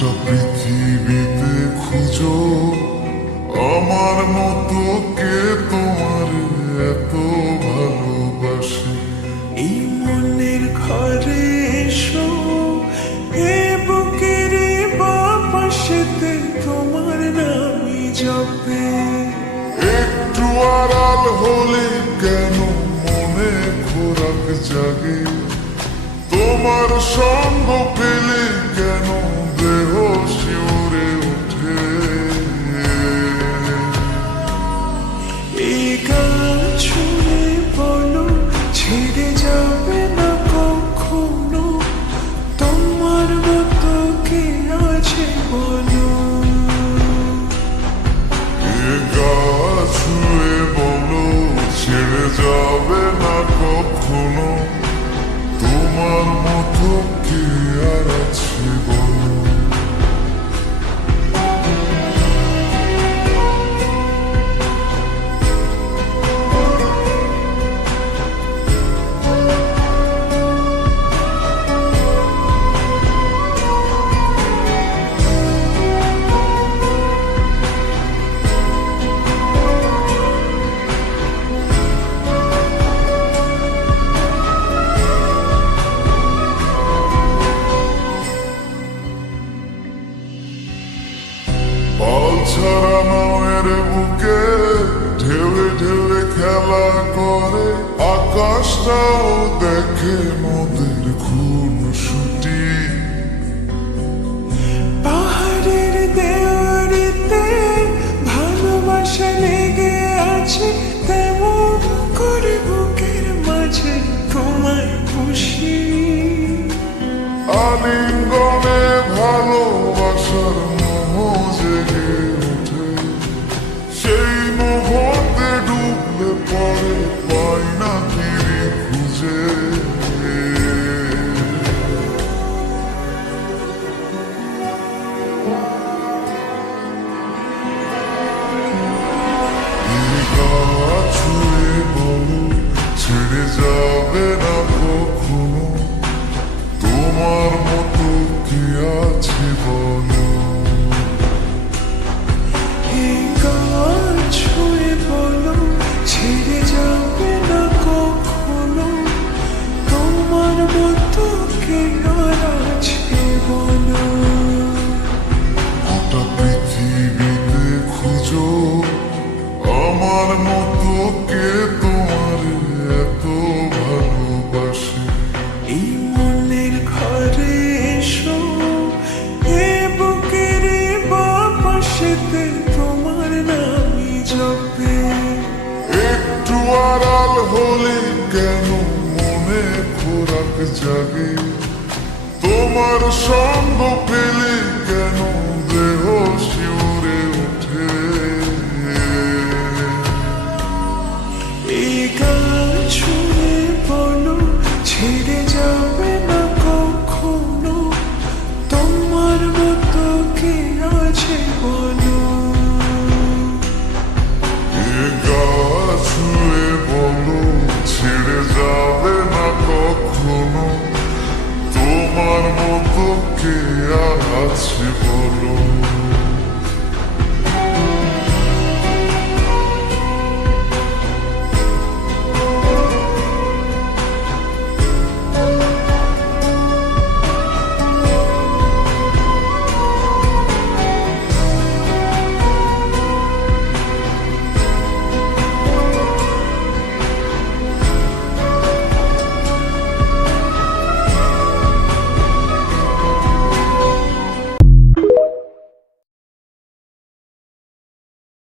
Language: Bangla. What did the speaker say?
গোটা পৃথিবীতে খুঁজো আমার মতো কে তোমার এত ভালোবাসে। এই মনের ঘরে এসো, এ বুকের বাপাশেতে তোমার নামই জপে। একটু আড়াল হলে কেন মনে খোরাক জাগে, তোমার সঙ্গ পেলে কেন দেহ শিউরে ওঠে। এই গান শুনে বলো ছেড়ে যাবে না কখনো, তোমার মতো কে আছে বলো। এ গা ছুঁয়ে বলো ছেড়ে যাবে না কখনো, তোমার মতো কে আর আছে বলো। পাল ছাড়া নামের বুকে ঢেউে ঢেউে খেলা করে, আকাশটাও দেখে নদীর খুনসুটি। পাহাড়ের দেওয়ারিতে ভালোবাসা লেগে আছে, তেমন করে বুকের মাঝে তোমায় খুশি। আলিঙ্গনে ভালোবাসার মোহ জেগে ওঠে, সেই মোহতে ডুবলে পরে পাই না ফিরে খুঁজে। এই গা ছুঁয়ে বলো ছেড়ে যাবে না কখনো, তোমার মতো কি আছে বলো। এই গান ছুঁয়ে বলো ছেড়ে যাবে না কখনো, তোমার মতো কে আর আছে বলো। গোটা পৃথিবীতে খুঁজো আমার মতো কে তোমার এত ভালোবাসে। এই মনের ঘরে এসো, এ বুকের বাপাশেতে তোমার নামই জপে। একটু আড়াল হলে কেন মনে খোরাক জাগে, তোমার সঙ্গ পেলে কেন দেহ শিউরে ওঠে। এই গান শুনে বলো ছেড়ে যাবে না কখনো, তোমার মতো কে আছে বলো। এ গা ছুঁয়ে বলো ছেড়ে যাবে না কখনো, তোমার মতো কে আর আছে বলো।